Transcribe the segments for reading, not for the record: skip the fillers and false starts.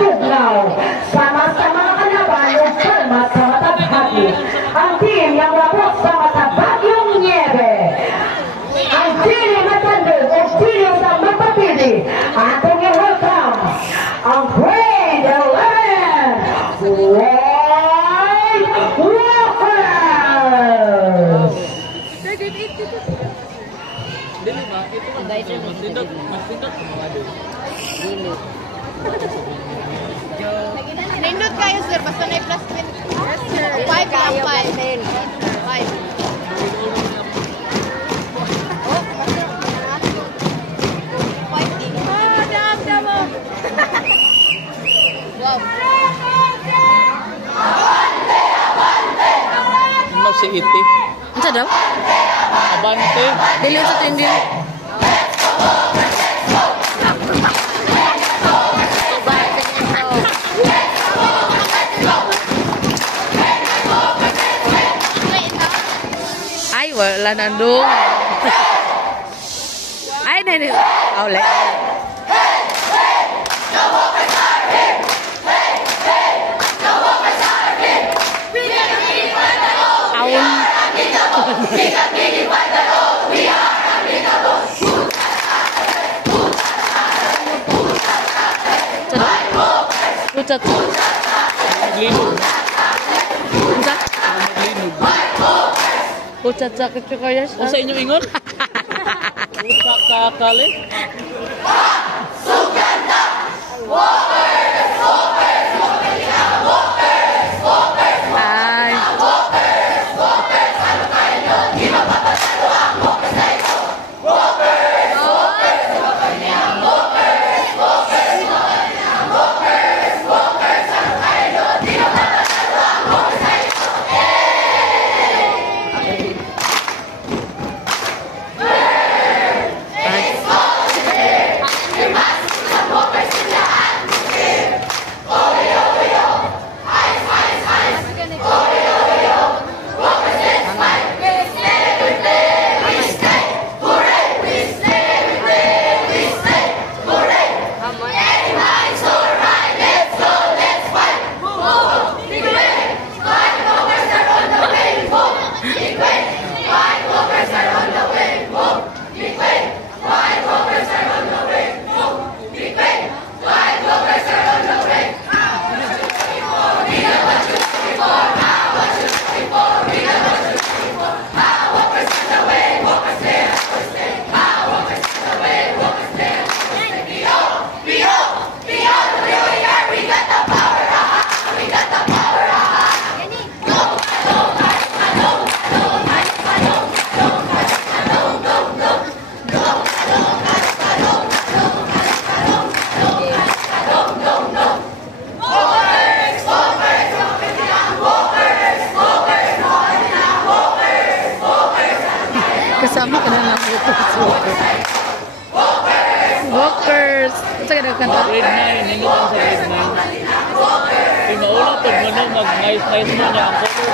tugnaw. Sama-sama kalaban o kalma sa mataghati. Ang team ng wapos sa matabagyong niebe. Ang team matandog o team sa magpapili. Atong i-welcome ang grade 11 White Walkers! Dili ba? Ito ang masindot mga doon. Dili. Nindot kayo sir, basta na plus 20. Yes sir. 5 lang 5. 5. Wow. Ano si Iti? Ano daw? Abante. Dili sa tindi. Ay, wala nandung. Ay, nani. Aule. Pucat. Maglinog. Pucat. Maglinog. Pucat sakit ko kaya O sa inyong ingon? Usa ka kali? Suganda! Walkers! Walkers! Walkers! Walkers! Ay. Walkers! Walkers! Ano kayo nyo? Di mapapatalo ang walkers na ito! Walkers! Walkers! Walkers! Walkers! Walkers! Walkers! Ano kayo nyo? Di mapapatalo ang walkers na ito! Kasama ka na lang ito. Walkers! Ito ka nagkanta? Grade 9, nindot ang sa grade 9. Kung naulang pag mo mag-nice mo niya, ang cover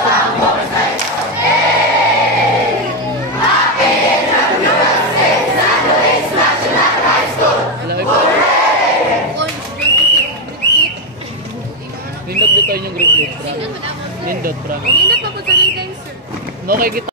kung nindot dito yung grade 8, bro. Nindot, bro. Nindot pa po sa grade 9 sir. No, kay kita.